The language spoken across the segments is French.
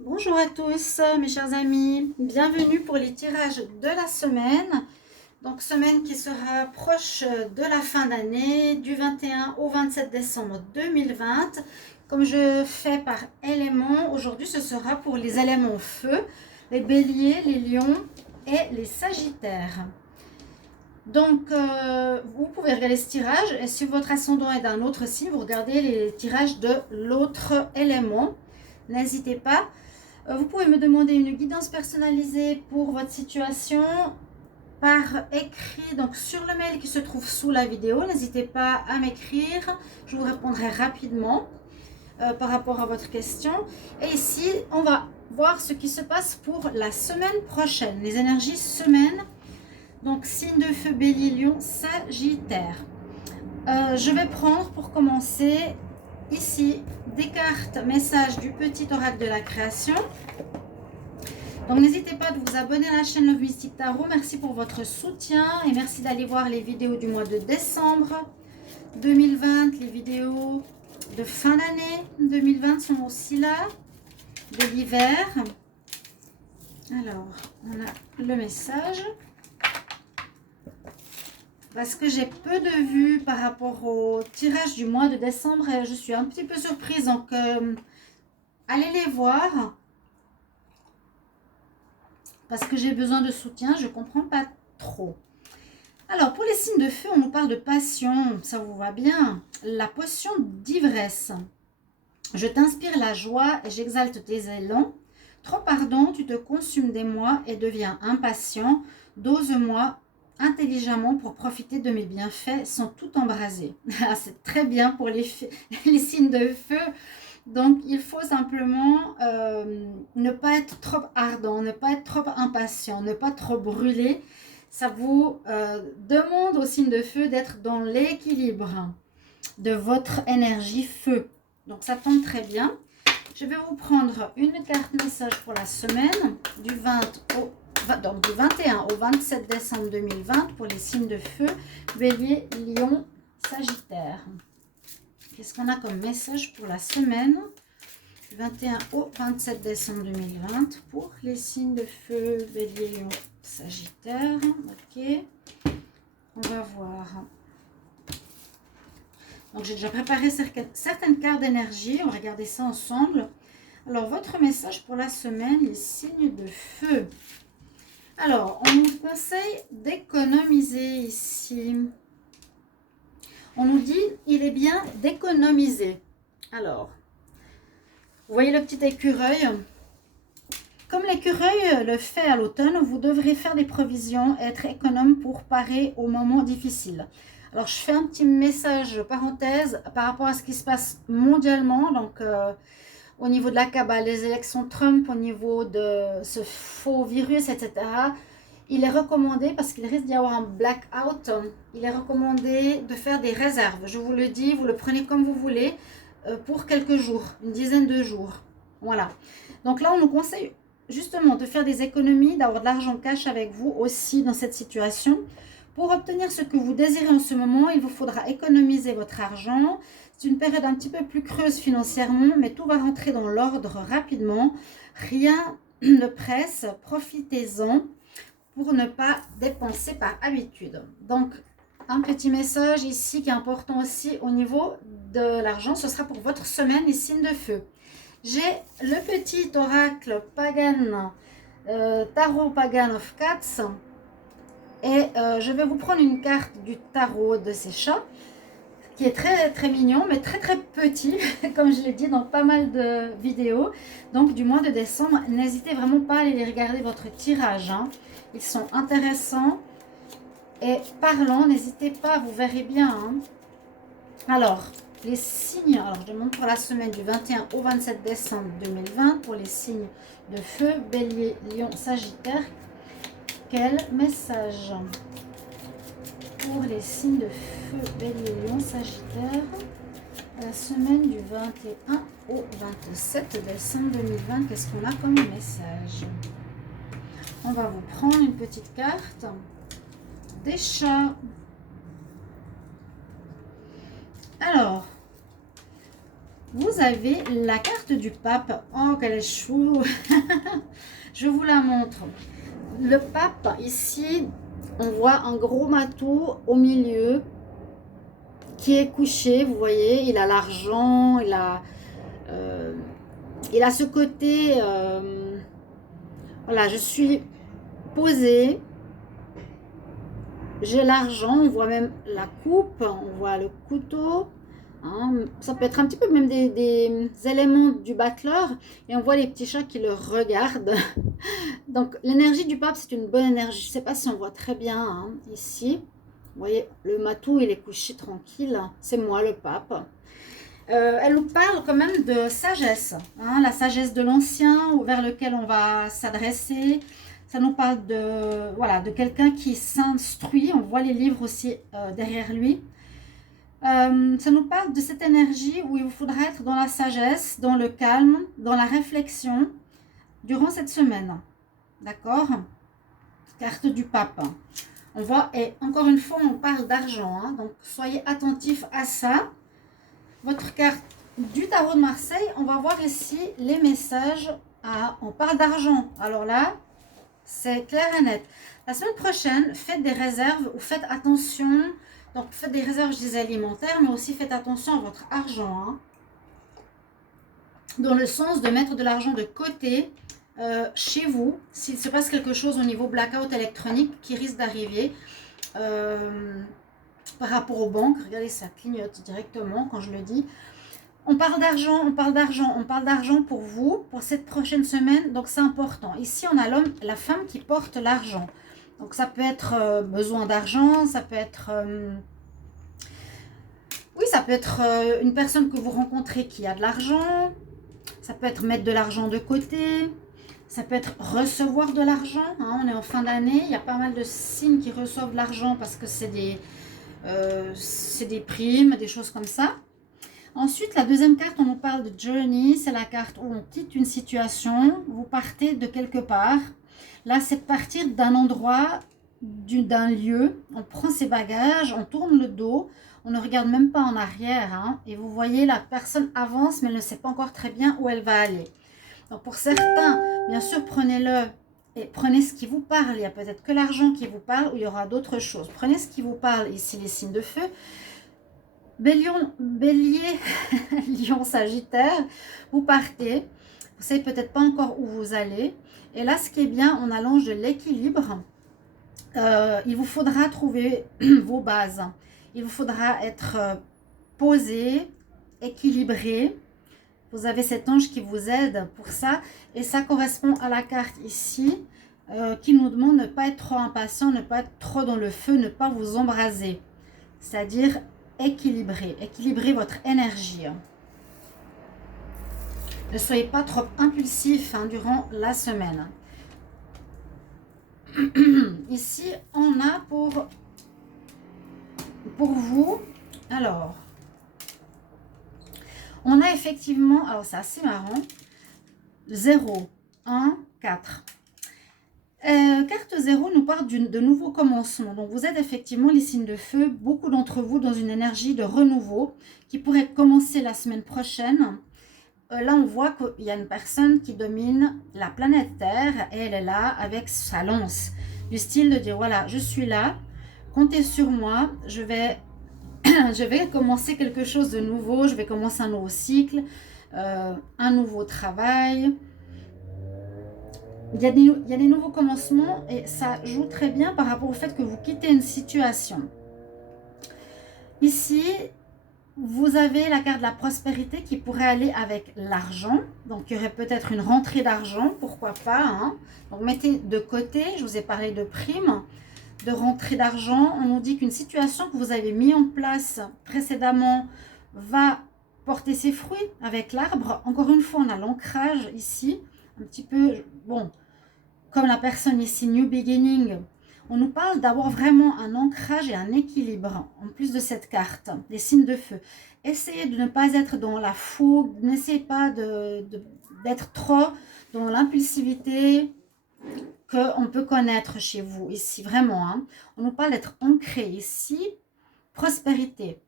Bonjour à tous mes chers amis, bienvenue pour les tirages de la semaine. Donc semaine qui sera proche de la fin d'année, du 21 au 27 décembre 2020. Comme je fais par éléments, aujourd'hui ce sera pour les éléments feu, les béliers, les lions et les sagittaires. Donc, vous pouvez regarder ce tirage et si votre ascendant est d'un autre signe, vous regardez les tirages de l'autre élément. N'hésitez pas. Vous pouvez me demander une guidance personnalisée pour votre situation par écrit, donc sur le mail qui se trouve sous la vidéo. N'hésitez pas à m'écrire, je vous répondrai rapidement par rapport à votre question. Et ici, on va voir ce qui se passe pour la semaine prochaine, les énergies semaine. Donc, signe de feu, bélier, lion, sagittaire. Je vais prendre pour commencer ici des cartes messages du petit oracle de la création. Donc n'hésitez pas de vous abonner à la chaîne Love Mystic Tarot. Merci pour votre soutien et merci d'aller voir les vidéos du mois de décembre 2020. Les vidéos de fin d'année 2020 sont aussi là, de l'hiver. Alors, on a le message. Parce que j'ai peu de vues par rapport au tirage du mois de décembre et je suis un petit peu surprise. Donc, allez les voir. Parce que j'ai besoin de soutien, je ne comprends pas trop. Alors, pour les signes de feu, on nous parle de passion. Ça vous va bien? La potion d'ivresse. Je t'inspire la joie et j'exalte tes élans. Trop pardon, tu te consumes des mois et deviens impatient. Dose-moi intelligemment pour profiter de mes bienfaits sans tout embraser. C'est très bien pour les signes de feu. Donc, il faut simplement ne pas être trop ardent, ne pas être trop impatient, ne pas trop brûler. Ça vous demande au signe de feu d'être dans l'équilibre de votre énergie feu. Donc, ça tombe très bien. Je vais vous prendre une carte message pour la semaine du 21 au 27 décembre 2020 pour les signes de feu, bélier, lion, sagittaire. Qu'est-ce qu'on a comme message pour la semaine du 21 au 27 décembre 2020 pour les signes de feu, bélier, lion, sagittaire. Ok, on va voir. Donc j'ai déjà préparé certaines cartes d'énergie, on va regarder ça ensemble. Alors votre message pour la semaine, les signes de feu. Alors on nous conseille d'économiser ici. On nous dit il est bien d'économiser. Alors, vous voyez le petit écureuil? Comme l'écureuil le fait à l'automne, vous devrez faire des provisions et être économe pour parer aux moments difficiles. Alors, je fais un petit message parenthèse par rapport à ce qui se passe mondialement. Donc, au niveau de la cabale, les élections Trump, au niveau de ce faux virus, etc. Il est recommandé, parce qu'il risque d'y avoir un blackout, il est recommandé de faire des réserves. Je vous le dis, vous le prenez comme vous voulez, pour quelques jours, une dizaine de jours. Voilà. Donc là, on nous conseille justement de faire des économies, d'avoir de l'argent cash avec vous aussi dans cette situation. Pour obtenir ce que vous désirez en ce moment, il vous faudra économiser votre argent. C'est une période un petit peu plus creuse financièrement, mais tout va rentrer dans l'ordre rapidement. Rien ne presse, profitez-en pour ne pas dépenser par habitude. Donc, un petit message ici qui est important aussi au niveau de l'argent, ce sera pour votre semaine, les signes de feu. J'ai le petit oracle Pagan, Tarot Pagan of Cats, et je vais vous prendre une carte du tarot de ces chats, qui est très très mignon, mais très très petit, comme je l'ai dit dans pas mal de vidéos. Donc du mois de décembre, n'hésitez vraiment pas à aller regarder votre tirage, hein. Ils sont intéressants et parlants, n'hésitez pas, vous verrez bien, hein. Alors, les signes, alors je montre pour la semaine du 21 au 27 décembre 2020 pour les signes de feu, bélier, lion, sagittaire. Quel message pour les signes de feu, bélier, lion, sagittaire, la semaine du 21 au 27 décembre 2020, qu'est-ce qu'on a comme message? On va vous prendre une petite carte des chats. Alors, vous avez la carte du pape. Oh, qu'elle est chou. Je vous la montre. Le pape, ici, on voit un gros matou au milieu qui est couché. Vous voyez, il a l'argent, il a ce côté... voilà, je suis posée. J'ai l'argent, on voit même la coupe, on voit le couteau. Hein, ça peut être un petit peu même des éléments du battleur. Et on voit les petits chats qui le regardent. Donc l'énergie du pape, c'est une bonne énergie. Je ne sais pas si on voit très bien hein, ici. Vous voyez, le matou, il est couché tranquille. C'est moi, le pape. Elle nous parle quand même de sagesse. Hein, la sagesse de l'ancien vers lequel on va s'adresser. Ça nous parle de, voilà, de quelqu'un qui s'instruit. On voit les livres aussi derrière lui. Ça nous parle de cette énergie où il vous faudra être dans la sagesse, dans le calme, dans la réflexion durant cette semaine. D'accord? Carte du pape. On voit, et encore une fois, on parle d'argent. Hein, donc, soyez attentifs à ça. Votre carte du tarot de Marseille, on va voir ici les messages. Ah, on parle d'argent. Alors là, c'est clair et net. La semaine prochaine, faites des réserves ou faites attention. Donc, faites des réserves, je disais, alimentaires, mais aussi faites attention à votre argent. Hein, dans le sens de mettre de l'argent de côté chez vous, s'il se passe quelque chose au niveau blackout électronique qui risque d'arriver par rapport aux banques. Regardez, ça clignote directement quand je le dis. On parle d'argent, on parle d'argent, on parle d'argent pour vous, pour cette prochaine semaine. Donc, c'est important. Ici, on a l'homme, la femme qui porte l'argent. Donc, ça peut être besoin d'argent, ça peut être... oui, ça peut être une personne que vous rencontrez qui a de l'argent. Ça peut être mettre de l'argent de côté. Ça peut être recevoir de l'argent. Hein, on est en fin d'année. Il y a pas mal de signes qui reçoivent de l'argent parce que c'est des primes, des choses comme ça. Ensuite, la deuxième carte, on nous parle de journey. C'est la carte où on quitte une situation. Vous partez de quelque part. Là, c'est partir d'un endroit, d'un lieu. On prend ses bagages, on tourne le dos. On ne regarde même pas en arrière. Hein, et vous voyez, la personne avance, mais elle ne sait pas encore très bien où elle va aller. Donc, pour certains, bien sûr, prenez-le et prenez ce qui vous parle. Il y a peut-être que l'argent qui vous parle ou il y aura d'autres choses. Prenez ce qui vous parle. Ici, les signes de feu. Bélier, Lion, Sagittaire, vous partez. Vous ne savez peut-être pas encore où vous allez. Et là, ce qui est bien, on a l'ange de l'équilibre. Il vous faudra trouver vos bases. Il vous faudra être posé, équilibré. Vous avez cet ange qui vous aide pour ça. Et ça correspond à la carte ici qui nous demande de ne pas être trop impatient, ne pas être trop dans le feu, ne pas vous embraser. C'est-à-dire équilibrer votre énergie. Ne soyez pas trop impulsif hein, durant la semaine. Ici, on a pour vous, alors, on a effectivement, alors c'est assez marrant, 0, 1, 4. Carte 0 nous parle de nouveaux commencements. Donc, vous êtes effectivement les signes de feu, beaucoup d'entre vous dans une énergie de renouveau qui pourrait commencer la semaine prochaine. Là, on voit qu'il y a une personne qui domine la planète Terre et elle est là avec sa lance. Du style de dire, voilà, je suis là, comptez sur moi, je vais commencer quelque chose de nouveau, je vais commencer un nouveau cycle, un nouveau travail. Il y a des nouveaux commencements et ça joue très bien par rapport au fait que vous quittez une situation. Ici, vous avez la carte de la prospérité qui pourrait aller avec l'argent. Donc, il y aurait peut-être une rentrée d'argent, pourquoi pas. Hein. Donc, mettez de côté, je vous ai parlé de primes, de rentrée d'argent. On nous dit qu'une situation que vous avez mis en place précédemment va porter ses fruits avec l'arbre. Encore une fois, on a l'ancrage ici, un petit peu, bon, comme la personne ici, New Beginning. On nous parle d'avoir vraiment un ancrage et un équilibre, en plus de cette carte, des signes de feu. Essayez de ne pas être dans la fougue, n'essayez pas d'être trop dans l'impulsivité qu'on peut connaître chez vous, ici, vraiment. Hein. On nous parle d'être ancré ici, prospérité.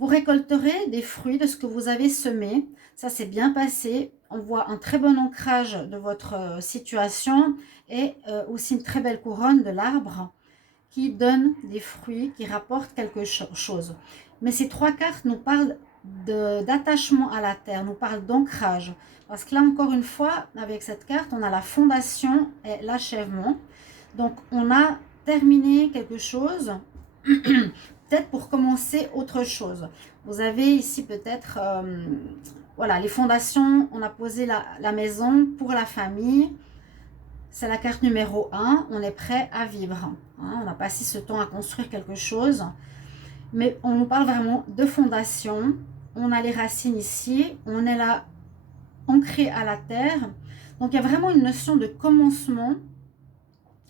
Vous récolterez des fruits de ce que vous avez semé. Ça s'est bien passé. On voit un très bon ancrage de votre situation et aussi une très belle couronne de l'arbre qui donne des fruits, qui rapportent quelque chose. Mais ces 3 cartes nous parlent d'attachement à la terre, nous parlent d'ancrage. Parce que là, encore une fois, avec cette carte, on a la fondation et l'achèvement. Donc, on a terminé quelque chose, peut-être pour commencer autre chose. Vous avez ici peut-être, voilà, les fondations, on a posé la maison pour la famille. C'est la carte numéro 1, on est prêt à vivre. Hein, on a passé ce temps à construire quelque chose. Mais on nous parle vraiment de fondation. On a les racines ici, on est là ancré à la terre. Donc il y a vraiment une notion de commencement.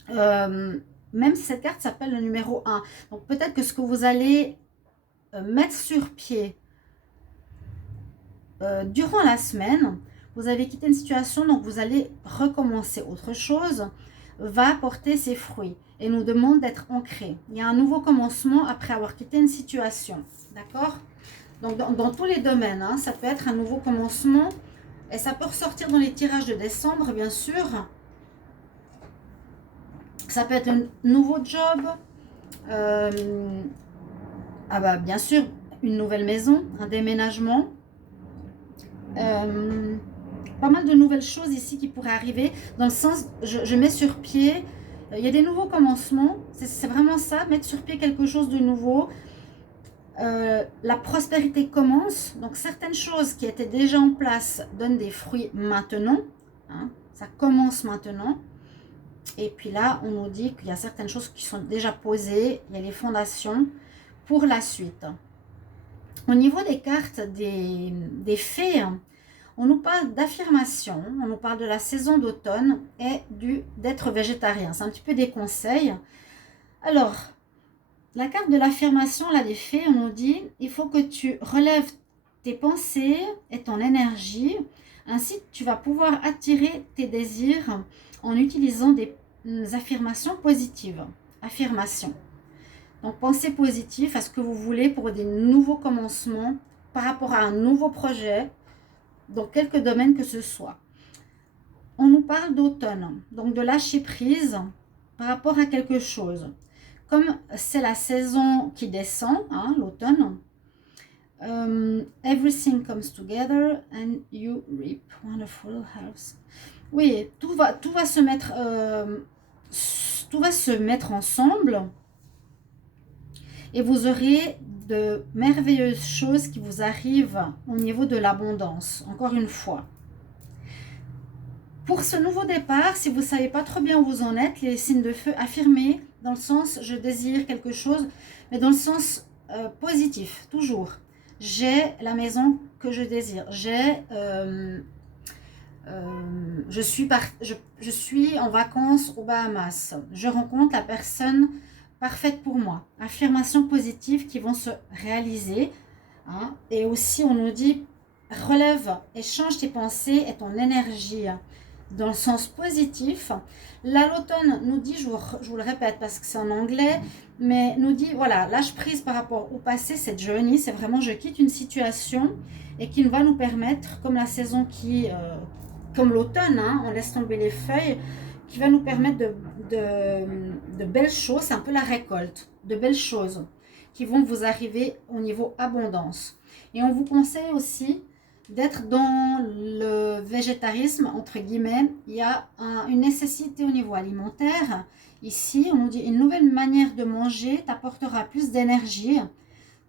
Même si cette carte s'appelle le numéro 1. Donc peut-être que ce que vous allez mettre sur pied durant la semaine, vous avez quitté une situation, donc vous allez recommencer autre chose, va porter ses fruits et nous demande d'être ancré. Il y a un nouveau commencement après avoir quitté une situation. D'accord? Donc dans tous les domaines, hein, ça peut être un nouveau commencement et ça peut ressortir dans les tirages de décembre, bien sûr. Ça peut être un nouveau job. Ah bah bien sûr, une nouvelle maison, un déménagement. Pas mal de nouvelles choses ici qui pourraient arriver. Dans le sens, je mets sur pied, il y a des nouveaux commencements. C'est vraiment ça, mettre sur pied quelque chose de nouveau. La prospérité commence. Donc certaines choses qui étaient déjà en place donnent des fruits maintenant. Hein, ça commence maintenant. Et puis là, on nous dit qu'il y a certaines choses qui sont déjà posées. Il y a les fondations pour la suite. Au niveau des cartes des fées, on nous parle d'affirmation, on nous parle de la saison d'automne et d'être végétarien. C'est un petit peu des conseils. Alors, la carte de l'affirmation, là, des fées, on nous dit, il faut que tu relèves tes pensées et ton énergie. Ainsi, tu vas pouvoir attirer tes désirs en utilisant des affirmations positives. Affirmations. Donc, pensez positif à ce que vous voulez pour des nouveaux commencements par rapport à un nouveau projet, dans quelques domaines que ce soit. On nous parle d'automne, donc de lâcher prise par rapport à quelque chose. Comme c'est la saison qui descend, hein, l'automne, everything comes together and you reap wonderful health. Oui, tout va se mettre ensemble. Et vous aurez de merveilleuses choses qui vous arrivent au niveau de l'abondance, encore une fois. Pour ce nouveau départ, si vous ne savez pas trop bien où vous en êtes, les signes de feu, affirmez dans le sens je désire quelque chose, mais dans le sens positif, toujours. J'ai la maison que je désire. Je suis en vacances aux Bahamas. Je rencontre la personne parfaite pour moi. Affirmations positives qui vont se réaliser. Hein. Et aussi, on nous dit, relève et change tes pensées et ton énergie dans le sens positif. Là, l'automne nous dit, je vous le répète parce que c'est en anglais, mais nous dit, voilà, lâche prise par rapport au passé, cette journey, c'est vraiment je quitte une situation et qui va nous permettre, comme la saison comme l'automne, hein, on laisse tomber les feuilles, qui va nous permettre de belles choses, c'est un peu la récolte, de belles choses qui vont vous arriver au niveau abondance. Et on vous conseille aussi d'être dans le végétarisme, entre guillemets. Il y a une nécessité au niveau alimentaire. Ici, on nous dit une nouvelle manière de manger t'apportera plus d'énergie.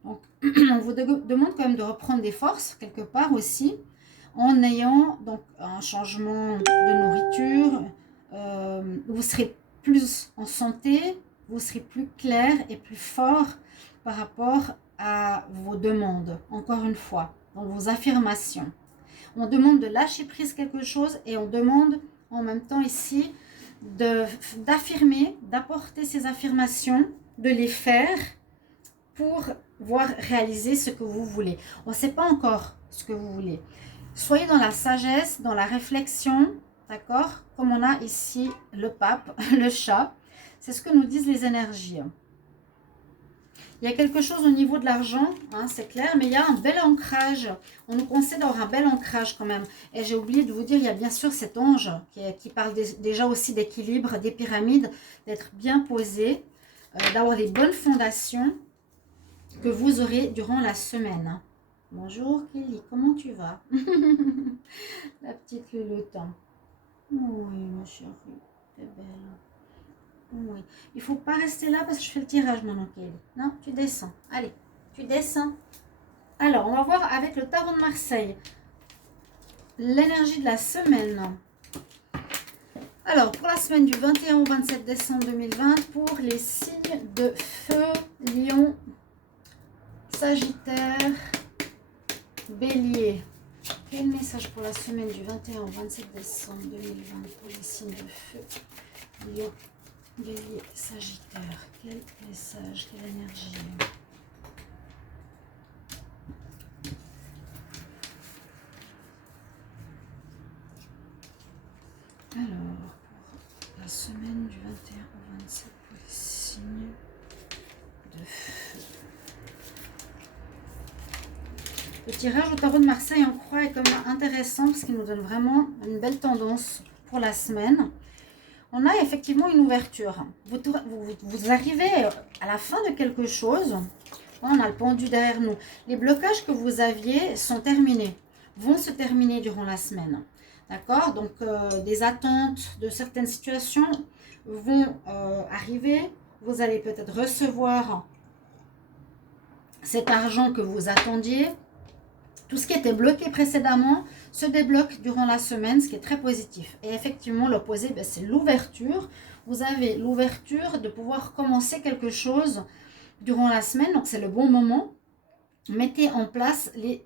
Donc, on vous demande quand même de reprendre des forces, quelque part aussi, en ayant donc un changement de nourriture. Vous serez plus en santé, vous serez plus clair et plus fort par rapport à vos demandes, encore une fois, dans vos affirmations. On demande de lâcher prise quelque chose et on demande en même temps ici d'affirmer, d'apporter ces affirmations, de les faire pour voir réaliser ce que vous voulez. On ne sait pas encore ce que vous voulez. Soyez dans la sagesse, dans la réflexion, d'accord? Comme on a ici le pape, le chat. C'est ce que nous disent les énergies. Il y a quelque chose au niveau de l'argent, hein, c'est clair, mais il y a un bel ancrage. On nous conseille d'avoir un bel ancrage quand même. Et j'ai oublié de vous dire, il y a bien sûr cet ange qui parle déjà aussi d'équilibre, des pyramides, d'être bien posé, d'avoir les bonnes fondations que vous aurez durant la semaine. Bonjour Kelly, comment tu vas? La petite Lulutte. Oui, ma chérie, t'es belle. Oui. Il ne faut pas rester là parce que je fais le tirage maintenant, Kelly. Non, tu descends. Allez, tu descends. Alors, on va voir avec le tarot de Marseille l'énergie de la semaine. Alors, pour la semaine du 21 au 27 décembre 2020, pour les signes de feu, Lion, Sagittaire, Bélier. Quel message pour la semaine du 21 au 27 décembre 2020 pour les signes de feu, Lion, Bélier, Sagittaire? Quel message, quelle énergie? Alors, pour la semaine du 21 au 27 pour les signes de feu. Le tirage au tarot de Marseille en croix est comme intéressant parce qu'il nous donne vraiment une belle tendance pour la semaine. On a effectivement une ouverture. Vous arrivez à la fin de quelque chose. On a le pendu derrière nous. Les blocages que vous aviez sont terminés, vont se terminer durant la semaine. D'accord? Donc, des attentes de certaines situations vont arriver. Vous allez peut-être recevoir cet argent que vous attendiez. Tout ce qui était bloqué précédemment se débloque durant la semaine, ce qui est très positif. Et effectivement, l'opposé, ben, c'est l'ouverture. Vous avez l'ouverture de pouvoir commencer quelque chose durant la semaine. Donc, c'est le bon moment. Mettez en place les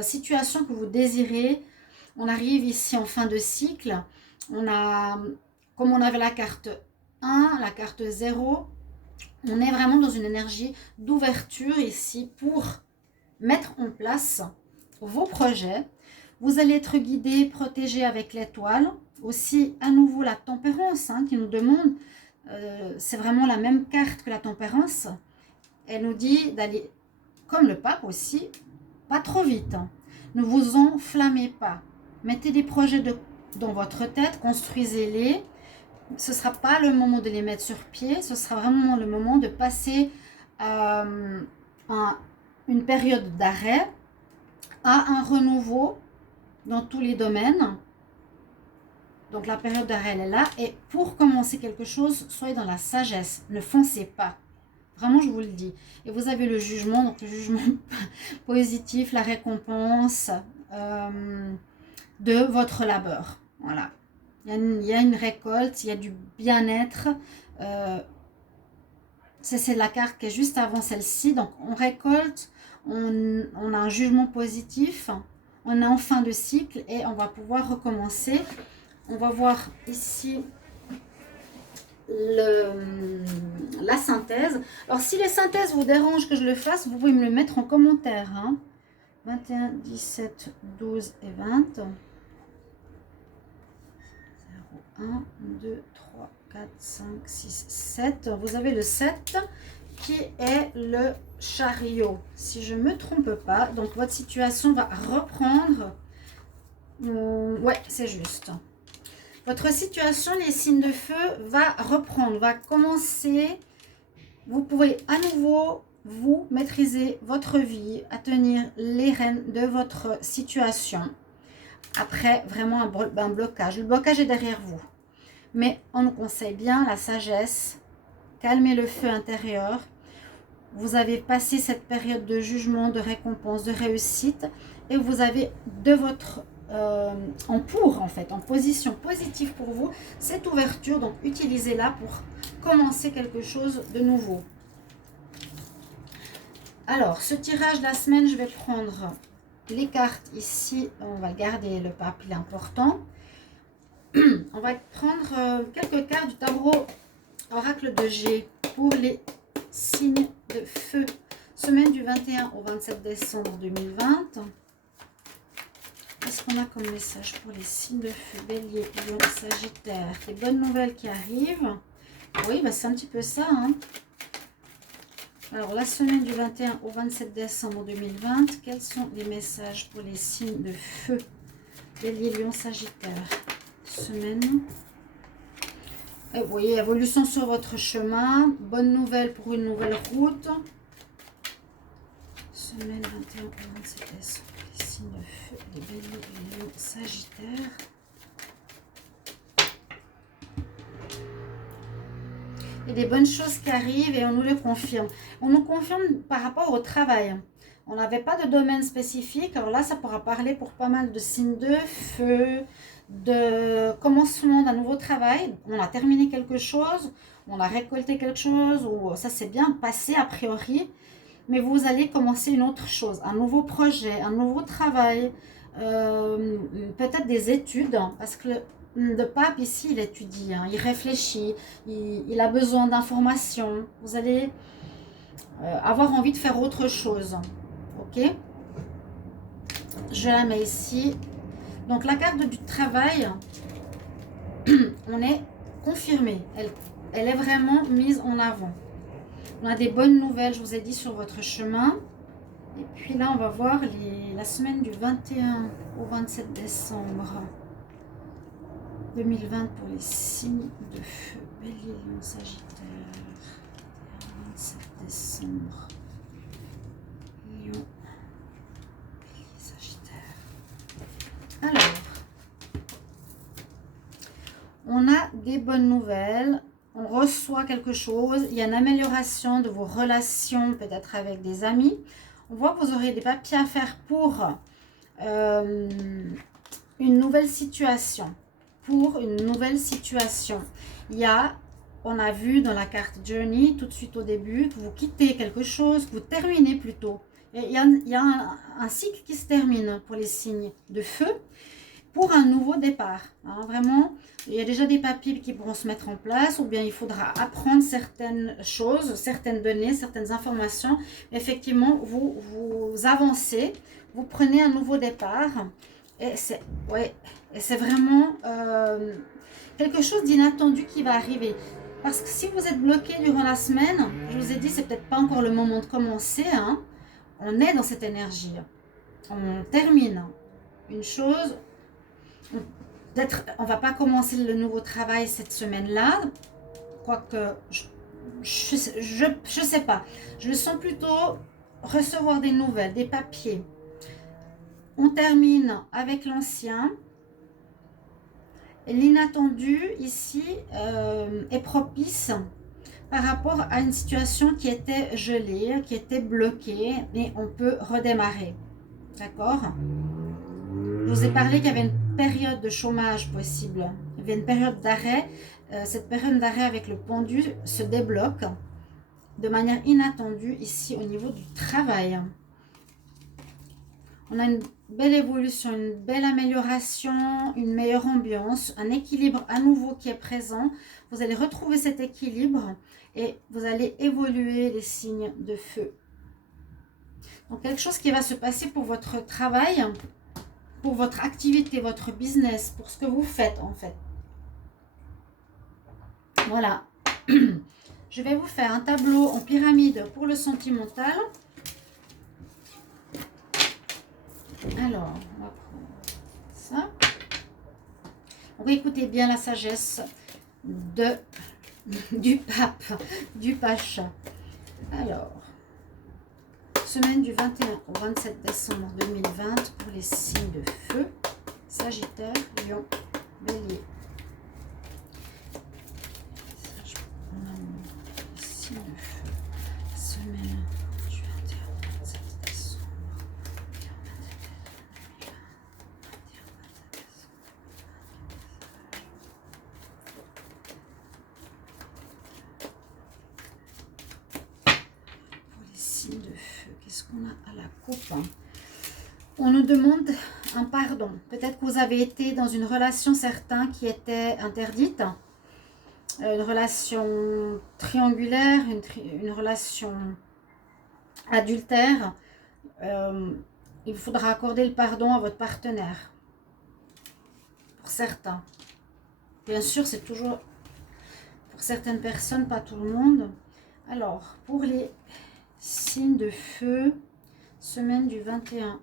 situations que vous désirez. On arrive ici en fin de cycle. On a, comme on avait la carte 1, la carte 0, on est vraiment dans une énergie d'ouverture ici pour mettre en place vos projets. Vous allez être guidé, protégé avec l'étoile. Aussi, à nouveau, la tempérance qui nous demande, c'est vraiment la même carte que la tempérance. Elle nous dit d'aller, comme le pape aussi, pas trop vite. Ne vous enflammez pas. Mettez des projets dans votre tête, construisez-les. Ce ne sera pas le moment de les mettre sur pied, ce sera vraiment le moment de passer une période d'arrêt à un renouveau dans tous les domaines. Donc la période d'arrêt elle est là. Et pour commencer quelque chose, soyez dans la sagesse. Ne foncez pas. Vraiment, je vous le dis. Et vous avez le jugement, donc le jugement positif, la récompense de votre labeur. Voilà. Il y a une récolte, il y a du bien-être. C'est la carte qui est juste avant celle-ci. Donc on récolte, on a un jugement positif, on est en fin de cycle et on va pouvoir recommencer. On va voir ici la synthèse. Alors si les synthèses vous dérangent que je le fasse, vous pouvez me le mettre en commentaire. 21, 17, 12 et 20. 0, 1, 2, 3, 4, 5, 6, 7. Vous avez le 7 qui est le chariot. Si je ne me trompe pas, donc votre situation va reprendre. Ouais, c'est juste. Votre situation, les signes de feu, va reprendre, va commencer. Vous pouvez à nouveau, vous, maîtriser votre vie, à tenir les rênes de votre situation. Après, vraiment un blocage. Le blocage est derrière vous. Mais on nous conseille bien la sagesse, calmer le feu intérieur. Vous avez passé cette période de jugement, de récompense, de réussite. Et vous avez de votre... en position positive pour vous, cette ouverture. Donc, utilisez-la pour commencer quelque chose de nouveau. Alors, ce tirage de la semaine, je vais prendre les cartes ici. On va garder le pape, il est important. On va prendre quelques cartes du tarot oracle de G pour les signes de feu. Semaine du 21 au 27 décembre 2020. Qu'est-ce qu'on a comme message pour les signes de feu? Bélier, Lion, Sagittaire. Des bonnes nouvelles qui arrivent. Oui, bah c'est un petit peu ça. Alors, la semaine du 21 au 27 décembre 2020, quels sont les messages pour les signes de feu? Bélier, Lion, Sagittaire. Semaine. Et vous voyez, évolution sur votre chemin. Bonne nouvelle pour une nouvelle route. Semaine 21 au 27 décembre. Les signes de feu, les béliers, les lions, Sagittaire. Il y a des bonnes choses qui arrivent et on nous le confirme. On nous confirme par rapport au travail. On n'avait pas de domaine spécifique. Alors là, ça pourra parler pour pas mal de signes de feu, de commencement d'un nouveau travail. On a terminé quelque chose, on a récolté quelque chose, ou ça s'est bien passé a priori. Mais vous allez commencer une autre chose, un nouveau projet, un nouveau travail, peut-être des études, parce que le pape ici, il étudie, hein, il réfléchit, il a besoin d'informations. Vous allez avoir envie de faire autre chose. Ok, je la mets ici. Donc la carte du travail, on est confirmé. Elle est vraiment mise en avant. On a des bonnes nouvelles, je vous ai dit, sur votre chemin. Et puis là, on va voir la semaine du 21 au 27 décembre 2020 pour les signes de feu. Bélier, Lion, Sagittaire. 27 décembre. Lion, Bélier, Sagittaire. Alors, on a des bonnes nouvelles. On reçoit quelque chose. Il y a une amélioration de vos relations, peut-être avec des amis. On voit que vous aurez des papiers à faire pour une nouvelle situation. Pour une nouvelle situation. On a vu dans la carte Journey, tout de suite au début, que vous quittez quelque chose, que vous terminez plutôt. Il y a un cycle qui se termine pour les signes de feu, pour un nouveau départ. Hein, vraiment, il y a déjà des papiers qui pourront se mettre en place, ou bien il faudra apprendre certaines choses, certaines données, certaines informations. Effectivement, vous avancez, vous prenez un nouveau départ, et c'est vraiment quelque chose d'inattendu qui va arriver. Parce que si vous êtes bloqué durant la semaine, je vous ai dit, c'est peut-être pas encore le moment de commencer. Hein. On est dans cette énergie. On termine une chose. Peut-être on va pas commencer le nouveau travail cette semaine-là. Quoique, je sais pas. Je le sens plutôt recevoir des nouvelles, des papiers. On termine avec l'ancien. L'inattendu ici est propice par rapport à une situation qui était gelée, qui était bloquée, et on peut redémarrer. D'accord? Je vous ai parlé qu'il y avait une période de chômage possible. Il y avait une période d'arrêt. Cette période d'arrêt avec le pendu se débloque de manière inattendue ici au niveau du travail. On a une belle évolution, une belle amélioration, une meilleure ambiance, un équilibre à nouveau qui est présent. Vous allez retrouver cet équilibre et vous allez évoluer les signes de feu. Donc quelque chose qui va se passer pour votre travail, pour votre activité, votre business, pour ce que vous faites en fait. Voilà. Je vais vous faire un tableau en pyramide pour le sentimental. Alors, on va prendre ça. Donc, écoutez bien la sagesse du pape, du pacha. Alors, semaine du 21 au 27 décembre 2020 pour les signes de feu. Sagittaire, Lion, Bélier. Les signes de feu. Semaine du 21 au 27 décembre. De feu, qu'est-ce qu'on a à la coupe? On nous demande un pardon. Peut-être que vous avez été dans une relation certaine qui était interdite, une relation triangulaire, une relation adultère. Il faudra accorder le pardon à votre partenaire. Pour certains. Bien sûr, c'est toujours pour certaines personnes, pas tout le monde. Alors, pour les Signe de feu, semaine du 21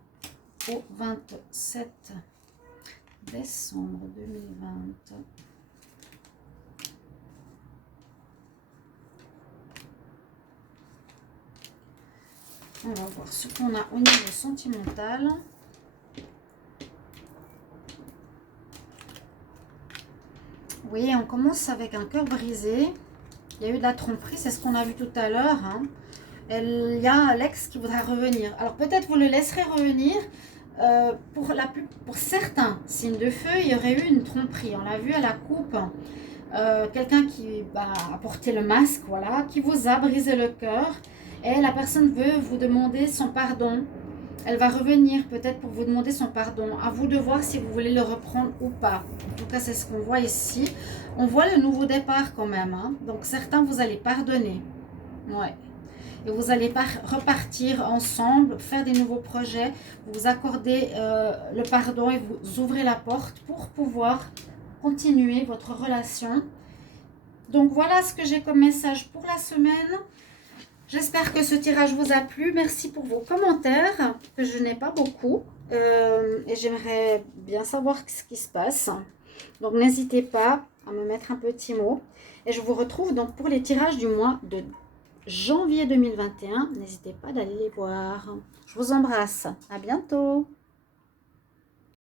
au 27 décembre 2020. On va voir ce qu'on a au niveau sentimental. Oui, on commence avec un cœur brisé. Il y a eu de la tromperie, c'est ce qu'on a vu tout à l'heure. Hein. Il y a l'ex qui voudra revenir. Alors peut-être vous le laisserez revenir. Pour certains signes de feu, il y aurait eu une tromperie. On l'a vu à la coupe. Quelqu'un qui a porté le masque, voilà, qui vous a brisé le cœur. Et la personne veut vous demander son pardon. Elle va revenir peut-être pour vous demander son pardon. À vous de voir si vous voulez le reprendre ou pas. En tout cas, c'est ce qu'on voit ici. On voit le nouveau départ quand même. Hein. Donc certains, vous allez pardonner. Ouais. Et vous allez repartir ensemble, faire des nouveaux projets. Vous accordez le pardon et vous ouvrez la porte pour pouvoir continuer votre relation. Donc voilà ce que j'ai comme message pour la semaine. J'espère que ce tirage vous a plu. Merci pour vos commentaires, que je n'ai pas beaucoup. Et j'aimerais bien savoir ce qui se passe. Donc n'hésitez pas à me mettre un petit mot. Et je vous retrouve donc pour les tirages du mois de janvier 2021. N'hésitez pas d'aller les voir. Je vous embrasse. À bientôt.